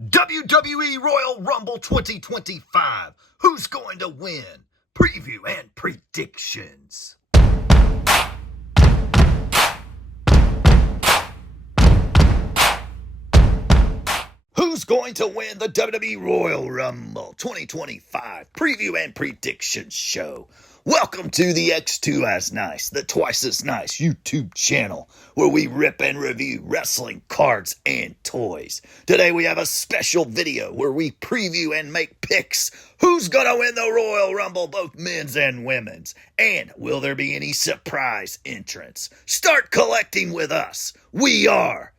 WWE Royal Rumble 2025. Who's going to win? Preview and predictions. Who's going to win the WWE Royal Rumble 2025 preview and predictions show? Welcome to the X2 As Nice, the Twice As Nice YouTube channel where we rip and review wrestling cards and toys. Today we have a special video where we preview and make picks. Who's going to win the Royal Rumble, both men's and women's? And will there be any surprise entrants? Start collecting with us. We are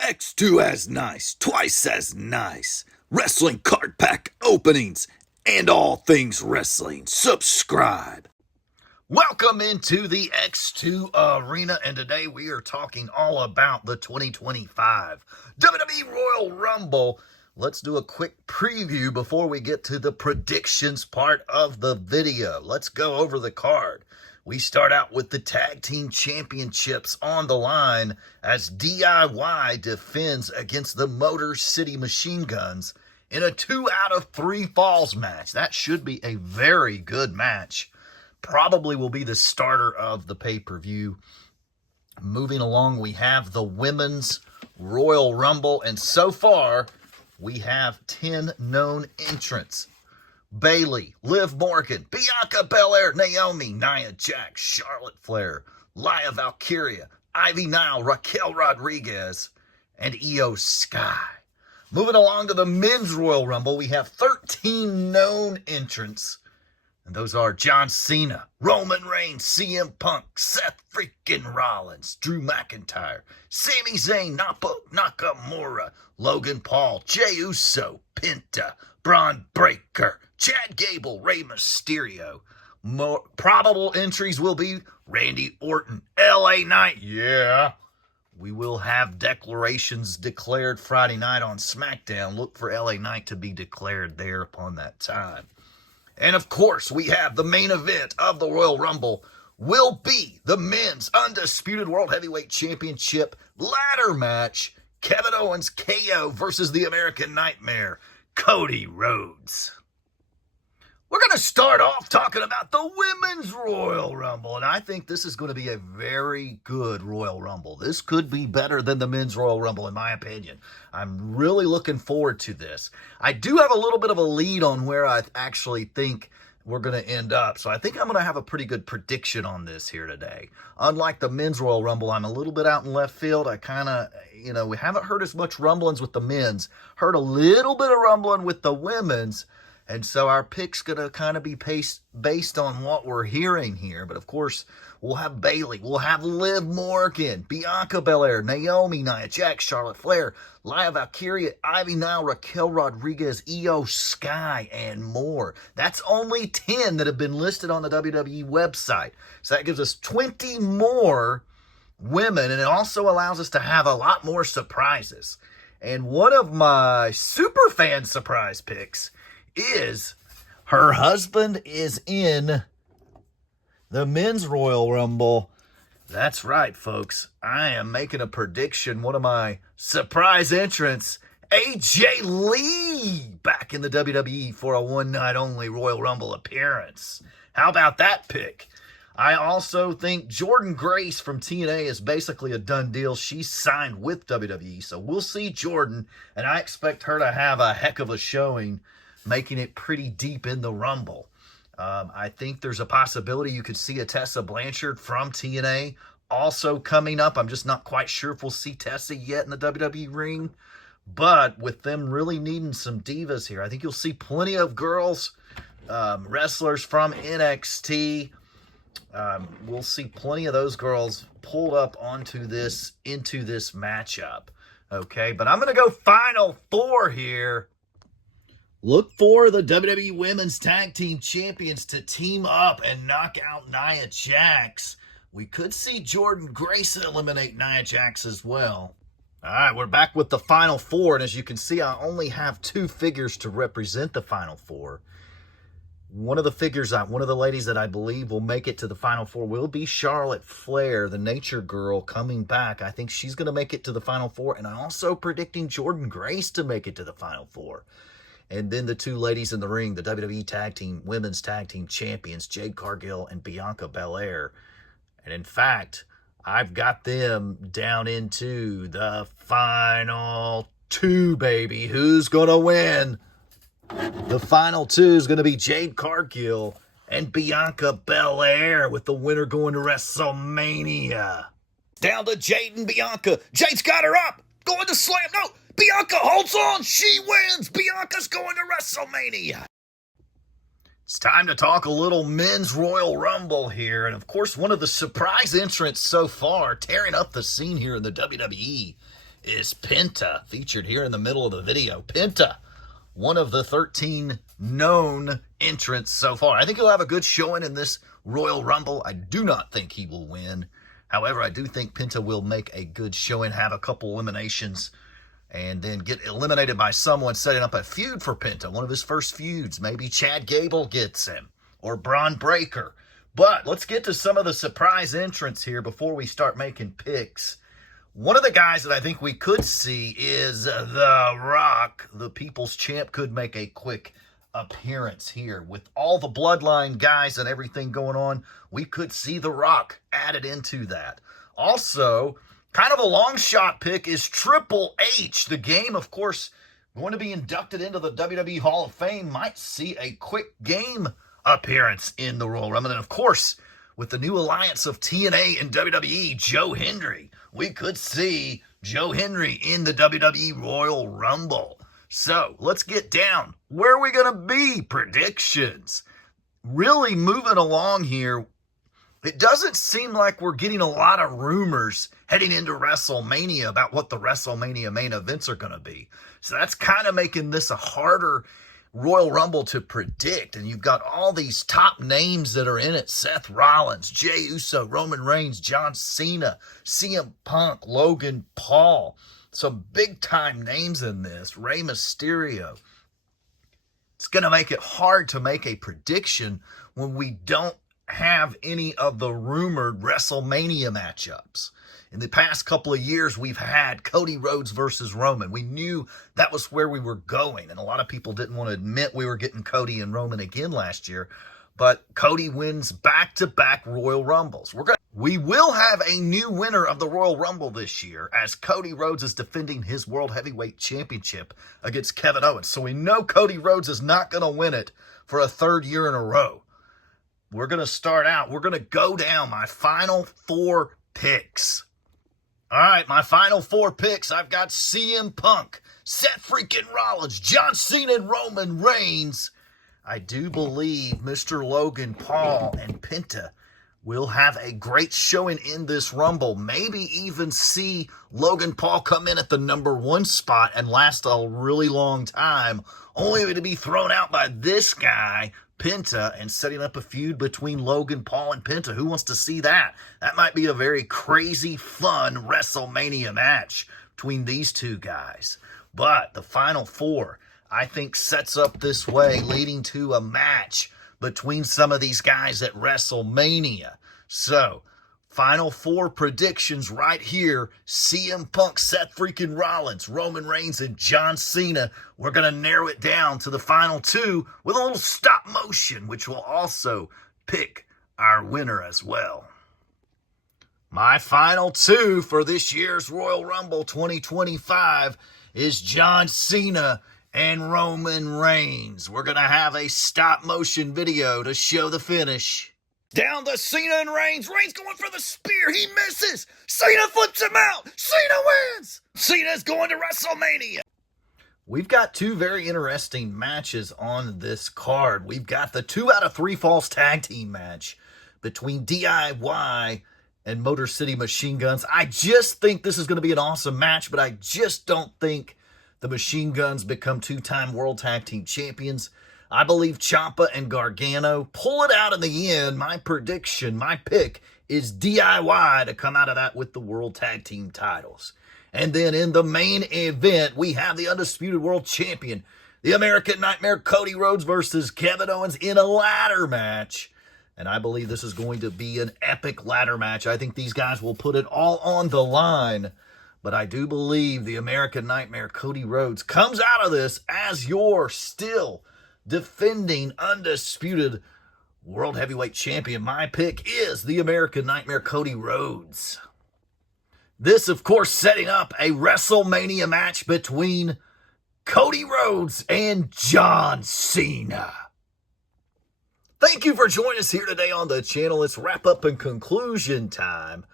X2 As Nice, Twice As Nice, wrestling card pack openings, and all things wrestling. Subscribe. Welcome into the X2 Arena, and today we are talking all about the 2025 WWE Royal Rumble. Let's do a quick preview before we get to the predictions part of the video. Let's go over the card. We start out with the Tag Team Championships on the line as DIY defends against the Motor City Machine Guns in a 2 out of 3 falls match. That should be a very good match. Probably will be the starter of the pay-per-view. Moving along, we have the Women's Royal Rumble, and so far, we have 10 known entrants. Bayley, Liv Morgan, Bianca Belair, Naomi, Nia Jax, Charlotte Flair, Laya Valkyria, Ivy Nile, Raquel Rodriguez, and Io Sky. Moving along to the Men's Royal Rumble, we have 13 known entrants. And those are John Cena, Roman Reigns, CM Punk, Seth freaking Rollins, Drew McIntyre, Sami Zayn, Nakamura, Logan Paul, Jey Uso, Penta, Braun Breaker, Chad Gable, Rey Mysterio. More probable entries will be Randy Orton, LA Knight. Yeah. We will have declarations declared Friday night on SmackDown. Look for LA Knight to be declared there upon that time. And of course, we have the main event of the Royal Rumble will be the Men's Undisputed World Heavyweight Championship ladder match. Kevin Owens KO versus the American Nightmare, Cody Rhodes. We're going to start off talking about the Women's Royal Rumble, and I think this is going to be a very good Royal Rumble. This could be better than the Men's Royal Rumble, in my opinion. I'm really looking forward to this. I do have a little bit of a lead on where I actually think we're going to end up, so I think I'm going to have a pretty good prediction on this here today. Unlike the Men's Royal Rumble, I'm a little bit out in left field. I kind of, we haven't heard as much rumblings with the men's. Heard a little bit of rumbling with the women's. And so our pick's going to kind of be based on what we're hearing here. But, of course, we'll have Bayley. We'll have Liv Morgan, Bianca Belair, Naomi, Nia Jax, Charlotte Flair, Laya Valkyria, Ivy Nile, Raquel Rodriguez, Io Sky, and more. That's only 10 that have been listed on the WWE website. So that gives us 20 more women. And it also allows us to have a lot more surprises. And one of my super fan surprise picks is her husband is in the Men's Royal Rumble. That's right, folks. I am making a prediction. One of my surprise entrants, AJ Lee, back in the WWE for a one-night-only Royal Rumble appearance. How about that pick? I also think Jordynne Grace from TNA is basically a done deal. She's signed with WWE, so we'll see Jordynne, and I expect her to have a heck of a showing, making it pretty deep in the Rumble. I think there's a possibility you could see a Tessa Blanchard from TNA also coming up. I'm just not quite sure if we'll see Tessa yet in the WWE ring. But with them really needing some divas here, I think you'll see plenty of girls, wrestlers from NXT. We'll see plenty of those girls pulled up into this matchup. Okay, but I'm going to go Final Four here. Look for the WWE Women's Tag Team Champions to team up and knock out Nia Jax. We could see Jordynne Grace eliminate Nia Jax as well. All right, we're back with the Final Four, and as you can see, I only have 2 figures to represent the Final Four. one of the ladies that I believe will make it to the Final Four will be Charlotte Flair, the nature girl, coming back. I think she's going to make it to the Final Four, and I'm also predicting Jordynne Grace to make it to the Final Four. And then the two ladies in the ring, the WWE Women's Tag Team Champions, Jade Cargill and Bianca Belair. And in fact, I've got them down into the Final Two, baby. Who's going to win? The Final Two is going to be Jade Cargill and Bianca Belair, with the winner going to WrestleMania. Down to Jade and Bianca. Jade's got her up. Going to slam. No, Bianca holds on. She wins. Bianca's going to WrestleMania. It's time to talk a little men's Royal Rumble here. And of course, one of the surprise entrants so far, tearing up the scene here in the WWE, is Penta, featured here in the middle of the video. Penta, one of the 13 known entrants so far. I think he'll have a good showing in this Royal Rumble. I do not think he will win. However, I do think Penta will make a good showing, have a couple eliminations, and then get eliminated by someone setting up a feud for Penta, one of his first feuds. Maybe Chad Gable gets him, or Braun Breaker. But let's get to some of the surprise entrants here before we start making picks. One of the guys that I think we could see is The Rock. The People's Champ could make a quick appearance here. With all the Bloodline guys and everything going on, we could see The Rock added into that. Also, kind of a long shot pick is Triple H. The Game, of course, going to be inducted into the WWE Hall of Fame. Might see a quick Game appearance in the Royal Rumble. And of course, with the new alliance of TNA and WWE, Joe Hendry, we could see Joe Hendry in the WWE Royal Rumble. So let's get down. Where are we going to be? Predictions. Really moving along here. It doesn't seem like we're getting a lot of rumors heading into WrestleMania about what the WrestleMania main events are going to be. So that's kind of making this a harder Royal Rumble to predict. And you've got all these top names that are in it. Seth Rollins, Jey Uso, Roman Reigns, John Cena, CM Punk, Logan Paul. Some big-time names in this. Rey Mysterio. It's going to make it hard to make a prediction when we don't have any of the rumored WrestleMania matchups. In the past couple of years, we've had Cody Rhodes versus Roman. We knew that was where we were going, and a lot of people didn't want to admit we were getting Cody and Roman again last year. But Cody wins back-to-back Royal Rumbles. We will have a new winner of the Royal Rumble this year, as Cody Rhodes is defending his World Heavyweight Championship against Kevin Owens. So we know Cody Rhodes is not going to win it for a third year in a row. We're going to start out. We're going to go down my final four picks. All right, my final four picks. I've got CM Punk, Seth freaking Rollins, John Cena, and Roman Reigns. I do believe Mr. Logan Paul and Penta will have a great showing in this Rumble. Maybe even see Logan Paul come in at the number one spot and last a really long time, only to be thrown out by this guy, Penta, and setting up a feud between Logan Paul and Penta. Who wants to see that? That might be a very crazy, fun WrestleMania match between these two guys. But the final four, I think, sets up this way, leading to a match between some of these guys at WrestleMania. So, final four predictions right here. CM Punk, Seth freaking Rollins, Roman Reigns, and John Cena. We're going to narrow it down to the final two with a little stop motion, which will also pick our winner as well. My final two for this year's Royal Rumble 2025 is John Cena and Roman Reigns. We're going to have a stop motion video to show the finish. Down to Cena and Reigns. Reigns going for the spear. He misses. Cena flips him out. Cena wins. Cena's going to WrestleMania. We've got two very interesting matches on this card. We've got the 2 out of 3 Falls Tag Team match between DIY and Motor City Machine Guns. I just think this is going to be an awesome match, but I just don't think the Machine Guns become 2-time World Tag Team Champions. I believe Ciampa and Gargano pull it out in the end. My prediction, my pick, is DIY to come out of that with the World Tag Team titles. And then in the main event, we have the Undisputed World Champion, The American Nightmare Cody Rhodes versus Kevin Owens in a ladder match. And I believe this is going to be an epic ladder match. I think these guys will put it all on the line. But I do believe the American Nightmare Cody Rhodes comes out of this as your still defending undisputed World Heavyweight Champion. My pick is the American Nightmare Cody Rhodes. This, of course, setting up a WrestleMania match between Cody Rhodes and John Cena. Thank you for joining us here today on the channel. It's wrap up and conclusion time.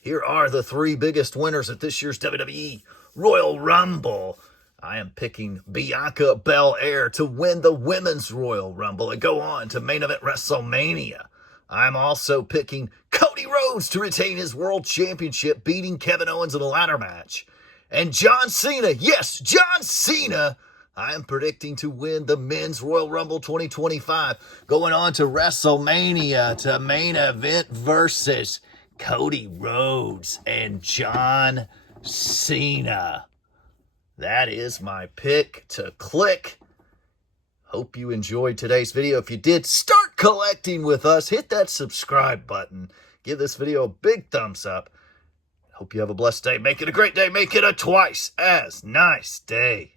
Here are the three biggest winners at this year's WWE Royal Rumble. I am picking Bianca Belair to win the Women's Royal Rumble and go on to main event WrestleMania. I'm also picking Cody Rhodes to retain his World Championship, beating Kevin Owens in a ladder match. And John Cena, yes, John Cena, I am predicting to win the Men's Royal Rumble 2025, going on to WrestleMania to main event versus Cody Rhodes and John Cena. That is my pick to click. Hope you enjoyed today's video. If you did, start collecting with us. Hit that subscribe button. Give this video a big thumbs up. Hope you have a blessed day. Make it a great day. Make it a twice as nice day.